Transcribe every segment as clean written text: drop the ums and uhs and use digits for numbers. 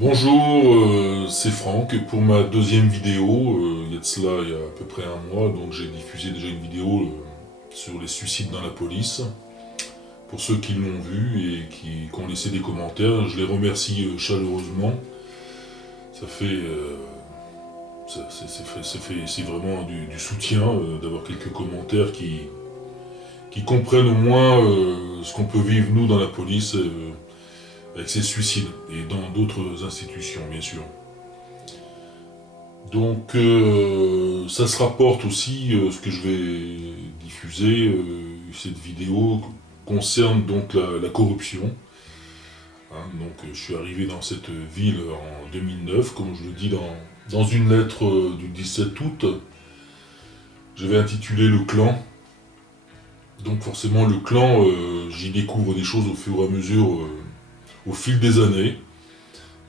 Bonjour, c'est Franck. Pour ma deuxième vidéo, il y a de cela il y a à peu près un mois, donc j'ai diffusé déjà une vidéo sur les suicides dans la police. Pour ceux qui l'ont vu et qui ont laissé des commentaires, je les remercie chaleureusement. Ça fait, c'est vraiment du soutien d'avoir quelques commentaires qui comprennent au moins ce qu'on peut vivre nous dans la police avec ces suicides et dans d'autres institutions, bien sûr. Donc ça se rapporte aussi, ce que je vais diffuser, cette vidéo concerne donc la corruption. Hein, donc je suis arrivé dans cette ville en 2009, comme je le dis dans une lettre du 17 août. Je vais intituler le clan. Donc forcément le clan, j'y découvre des choses au fur et à mesure, au fil des années.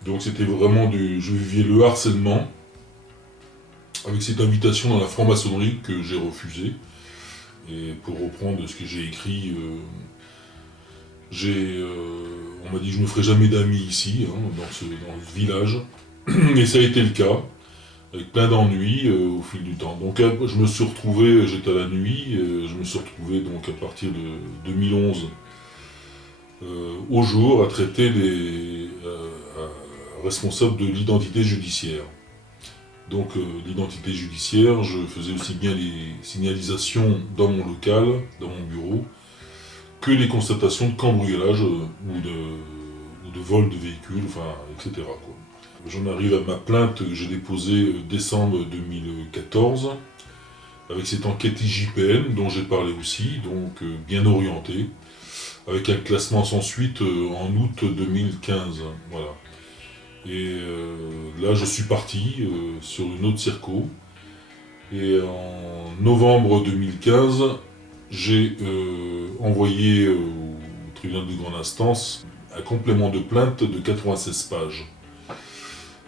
Donc c'était vraiment je vivais le harcèlement, avec cette invitation dans la franc-maçonnerie que j'ai refusée. Et pour reprendre ce que j'ai écrit, on m'a dit que je ne me ferai jamais d'amis ici, hein, dans ce village. Et ça a été le cas, avec plein d'ennuis au fil du temps. Donc je me suis retrouvé, j'étais à la nuit, je me suis retrouvé donc à partir de 2011 au jour à traiter les responsables de l'identité judiciaire. Donc l'identité judiciaire, je faisais aussi bien les signalisations dans mon local, dans mon bureau, que les constatations de cambriolage ou de vol de véhicules, enfin, etc. quoi. J'en arrive à ma plainte que j'ai déposée décembre 2014, avec cette enquête IJPN dont j'ai parlé aussi, donc bien orientée, avec un classement sans suite en août 2015. Voilà. Et là, je suis parti sur une autre circo. Et en novembre 2015, j'ai envoyé au tribunal de grande instance un complément de plainte de 96 pages.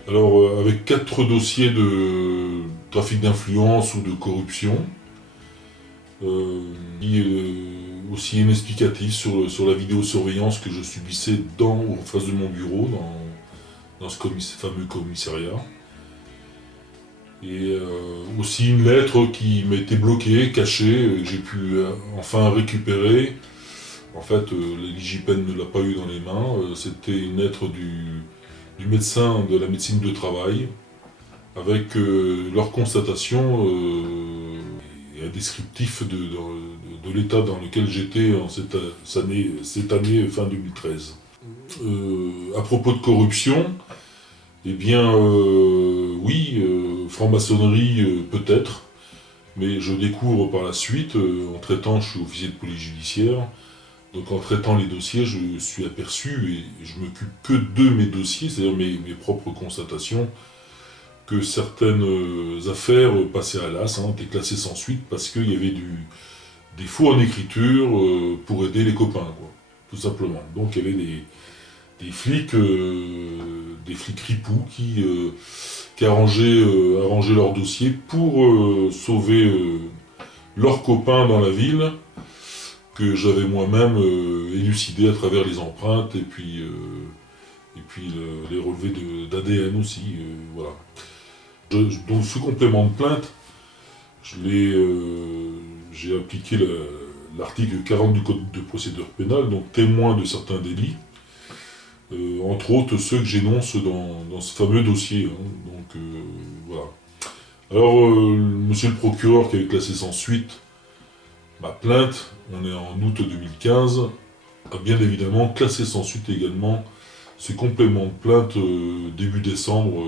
Alors, avec 4 dossiers de trafic d'influence ou de corruption, aussi un explicatif sur la vidéosurveillance que je subissais en face de mon bureau, dans ce fameux commissariat. Et aussi une lettre qui m'était bloquée, cachée, que j'ai pu enfin récupérer. En fait, l'IJPN ne l'a pas eu dans les mains. C'était une lettre du médecin de la médecine de travail, avec leur constatation et un descriptif de l'état dans lequel j'étais en cette année fin 2013. À propos de corruption, eh bien, oui, franc-maçonnerie peut-être, mais je découvre par la suite, en traitant, je suis officier de police judiciaire, donc en traitant les dossiers, je suis aperçu, et je m'occupe que de mes dossiers, c'est-à-dire mes propres constatations, que certaines affaires passaient à l'as, étaient classées sans suite, parce qu'il y avait des faux en écriture pour aider les copains, quoi, tout simplement. Donc il y avait des flics ripoux qui arrangeaient leur dossier pour sauver leurs copains dans la ville, que j'avais moi-même élucidé à travers les empreintes et puis les relevés d'ADN aussi. Voilà. Donc ce complément de plainte, j'ai appliqué l'article 40 du Code de procédure pénale, donc témoin de certains délits. Entre autres ceux que j'énonce dans ce fameux dossier. Donc voilà. Alors, monsieur le procureur qui avait classé sans suite ma plainte, on est en août 2015, a bien évidemment classé sans suite également ce complément de plainte début décembre.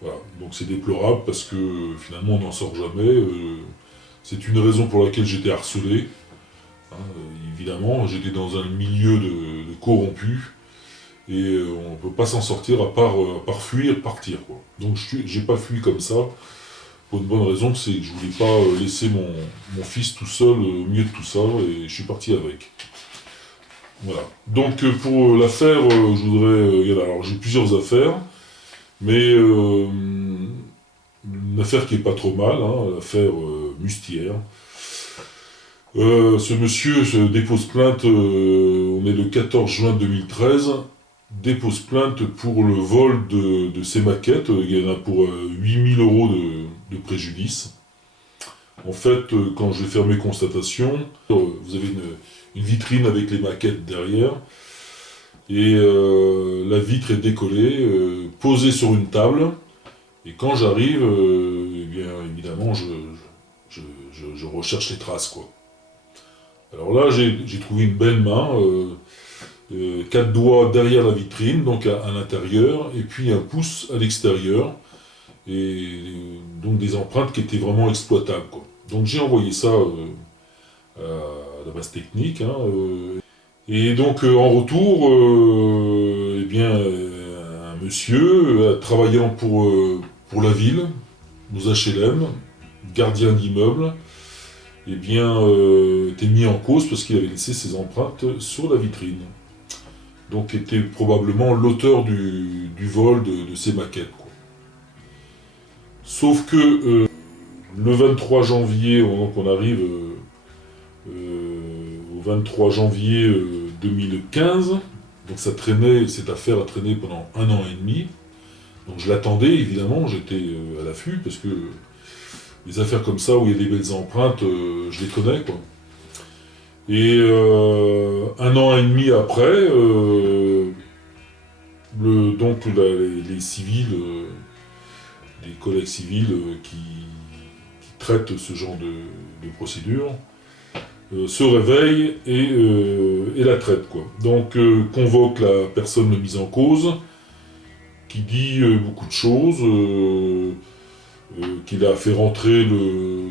Voilà. Donc c'est déplorable parce que finalement on n'en sort jamais. C'est une raison pour laquelle j'étais harcelé. Évidemment, j'étais dans un milieu de corrompus. Et on ne peut pas s'en sortir à part fuir, partir, quoi. Donc j'ai pas fui comme ça, pour une bonne raison, c'est que je voulais pas laisser mon fils tout seul au milieu de tout ça, et je suis parti avec. Voilà. Donc pour l'affaire, je voudrais... alors j'ai plusieurs affaires, mais une affaire qui est pas trop mal, l'affaire Mustière. Ce monsieur se dépose plainte, on est le 14 juin 2013, dépose plainte pour le vol de ces maquettes. Il y en a pour 8 000 € de préjudice. En fait, quand je vais faire mes constatations, vous avez une vitrine avec les maquettes derrière, et la vitre est décollée, posée sur une table, et quand j'arrive, eh bien évidemment, je recherche les traces, quoi. Alors là, j'ai trouvé une belle main, 4 doigts derrière la vitrine, donc à l'intérieur, et puis un pouce à l'extérieur, et donc des empreintes qui étaient vraiment exploitables, quoi. Donc j'ai envoyé ça à la base technique, hein, et donc en retour, eh bien, un monsieur travaillant pour la ville, aux HLM, gardien d'immeuble, eh bien, était mis en cause parce qu'il avait laissé ses empreintes sur la vitrine. Donc était probablement l'auteur du vol de ces maquettes, quoi. Sauf que le 23 janvier, donc on arrive au 23 janvier 2015, donc ça traînait, cette affaire a traîné pendant 1 an et demi. Donc je l'attendais, évidemment, j'étais à l'affût, parce que les affaires comme ça, où il y a des belles empreintes, je les connais, quoi. Et 1 an et demi après, donc les civils, les collègues civils qui traitent ce genre de procédure, se réveillent et la traitent, quoi. Donc convoque la personne mise en cause, qui dit beaucoup de choses, qu'il a fait rentrer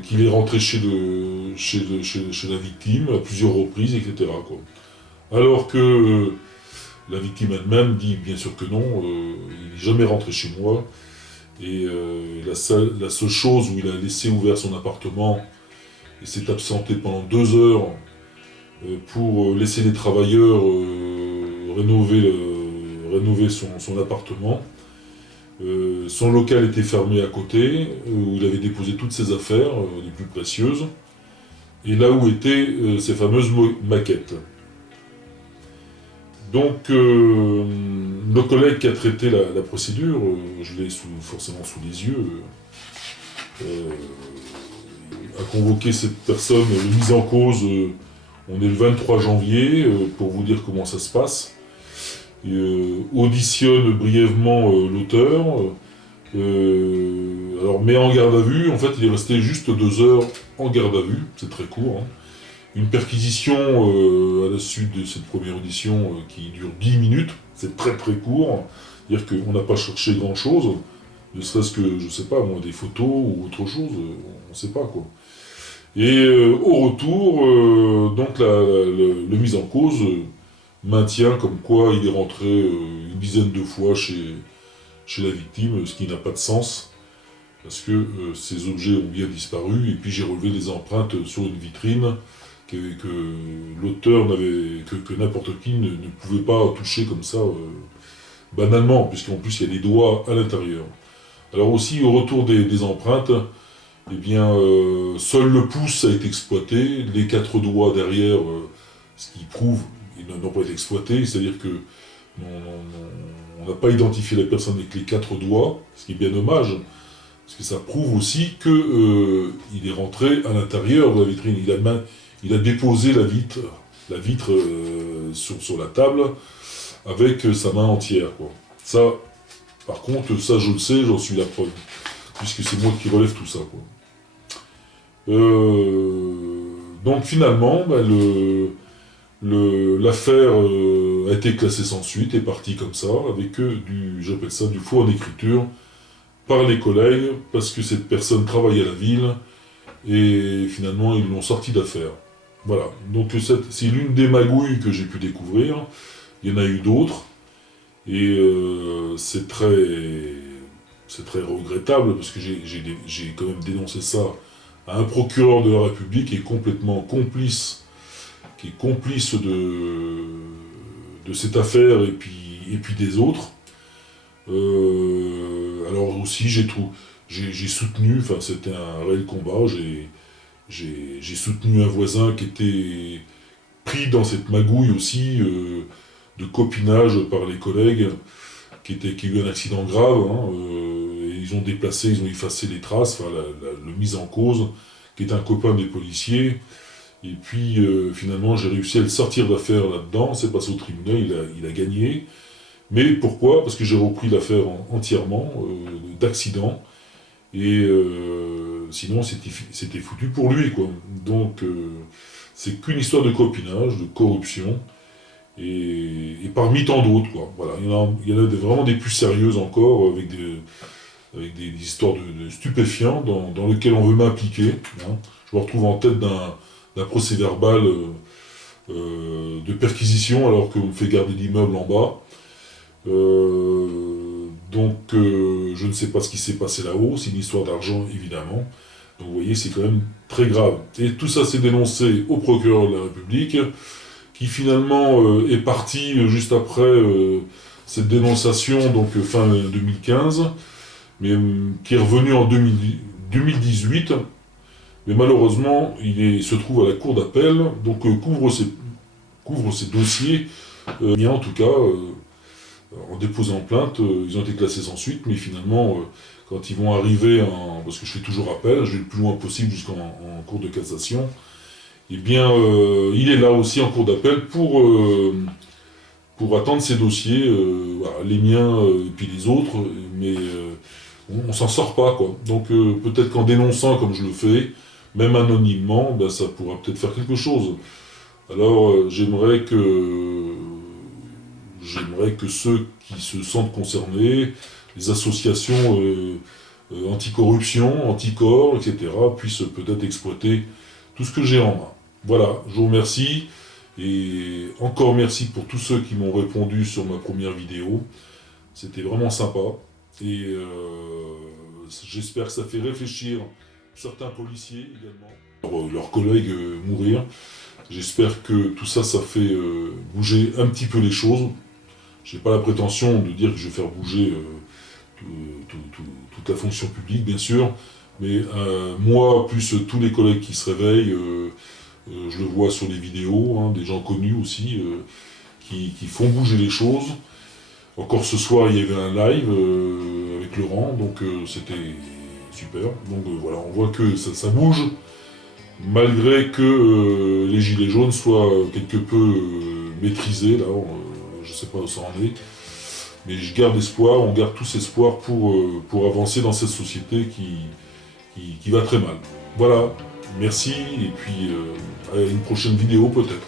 qu'il est rentré chez la victime à plusieurs reprises, etc., quoi. Alors que la victime elle-même dit bien sûr que non, il n'est jamais rentré chez moi, et la seule chose où il a laissé ouvert son appartement et s'est absenté pendant 2 heures pour laisser les travailleurs rénover son appartement. Son local était fermé à côté, où il avait déposé toutes ses affaires, les plus précieuses, et là où étaient ces fameuses maquettes. Donc, le collègue qui a traité la procédure, je l'ai forcément sous les yeux, a convoqué cette personne, mise en cause, on est le 23 janvier, pour vous dire comment ça se passe. Auditionne brièvement l'auteur, alors met en garde à vue. En fait, il est resté juste 2 heures en garde à vue, c'est très court, hein. Une perquisition à la suite de cette première audition qui dure 10 minutes, c'est très très court, c'est-à-dire qu'on n'a pas cherché grand-chose, ne serait-ce que, je sais pas moi, des photos ou autre chose, on ne sait pas, quoi. Et au retour, donc le mis en cause maintient comme quoi il est rentré une dizaine de fois chez la victime, ce qui n'a pas de sens, parce que ces objets ont bien disparu, et puis j'ai relevé des empreintes sur une vitrine que l'auteur que n'importe qui ne pouvait pas toucher comme ça, banalement, puisqu'en plus il y a des doigts à l'intérieur. Alors aussi, au retour des empreintes, eh bien, seul le pouce a été exploité, les 4 doigts derrière, ce qui prouve qu'ils n'ont pas été exploités, c'est-à-dire que on n'a pas identifié la personne avec les 4 doigts, ce qui est bien dommage, parce que ça prouve aussi qu'il est rentré à l'intérieur de la vitrine. Il a déposé la vitre sur la table avec sa main entière, quoi. Ça, par contre, ça je le sais, j'en suis la preuve, puisque c'est moi qui relève tout ça, quoi. Donc finalement, l'affaire a été classée sans suite, est partie comme ça, avec j'appelle ça du faux en écriture, par les collègues, parce que cette personne travaille à la ville, et finalement ils l'ont sorti d'affaire. Voilà, donc c'est l'une des magouilles que j'ai pu découvrir, il y en a eu d'autres, et c'est très regrettable, parce que j'ai quand même dénoncé ça à un procureur de la République qui est complètement complice, de cette affaire et puis des autres. Alors aussi j'ai soutenu, enfin c'était un réel combat, j'ai soutenu un voisin qui était pris dans cette magouille aussi, de copinage par les collègues qui a eu un accident grave, hein, et ils ont déplacé, ils ont effacé les traces, enfin le mise en cause, qui est un copain des policiers. Et puis finalement j'ai réussi à le sortir d'affaire là-dedans, c'est passé au tribunal, il a gagné. Mais pourquoi? Parce que j'ai repris l'affaire entièrement, d'accident, et sinon c'était foutu pour lui, quoi. Donc c'est qu'une histoire de copinage, de corruption, et parmi tant d'autres, quoi. Voilà, il y en a vraiment des plus sérieuses encore, avec des histoires de stupéfiants dans lesquelles on veut m'impliquer, hein. Je me retrouve en tête d'un procès-verbal de perquisition alors qu'on me fait garder l'immeuble en bas. Je ne sais pas ce qui s'est passé là-haut, c'est une histoire d'argent évidemment. Donc vous voyez, c'est quand même très grave. Et tout ça s'est dénoncé au procureur de la République, qui finalement est parti juste après cette dénonciation, donc fin 2015, mais qui est revenu en 2018. Mais malheureusement, il se trouve à la cour d'appel, donc couvre ses dossiers, en tout cas, en déposant plainte, ils ont été classés sans suite, mais finalement, quand ils vont arriver, parce que je fais toujours appel, je vais le plus loin possible jusqu'en cour de cassation, eh bien, il est là aussi en cour d'appel pour attendre ses dossiers, voilà, les miens et puis les autres, mais on s'en sort pas, quoi. Donc peut-être qu'en dénonçant comme je le fais, même anonymement, ben, ça pourra peut-être faire quelque chose. Alors j'aimerais que ceux qui se sentent concernés, les associations anticorruption, anticorps, etc., puissent peut-être exploiter tout ce que j'ai en main. Voilà, je vous remercie, et encore merci pour tous ceux qui m'ont répondu sur ma première vidéo. C'était vraiment sympa, et j'espère que ça fait réfléchir certains policiers également, leurs collègues mourir. J'espère que tout ça, ça fait bouger un petit peu les choses. J'ai pas la prétention de dire que je vais faire bouger toute la fonction publique, bien sûr, mais moi, plus tous les collègues qui se réveillent, je le vois sur les vidéos, hein, des gens connus aussi, qui font bouger les choses. Encore ce soir, il y avait un live avec Laurent, donc c'était super. Donc voilà, on voit que ça bouge, malgré que les gilets jaunes soient quelque peu maîtrisés, là, je sais pas où ça en est. Mais je garde espoir, on garde tous espoir pour avancer dans cette société qui va très mal. Voilà, merci, et puis à une prochaine vidéo peut-être.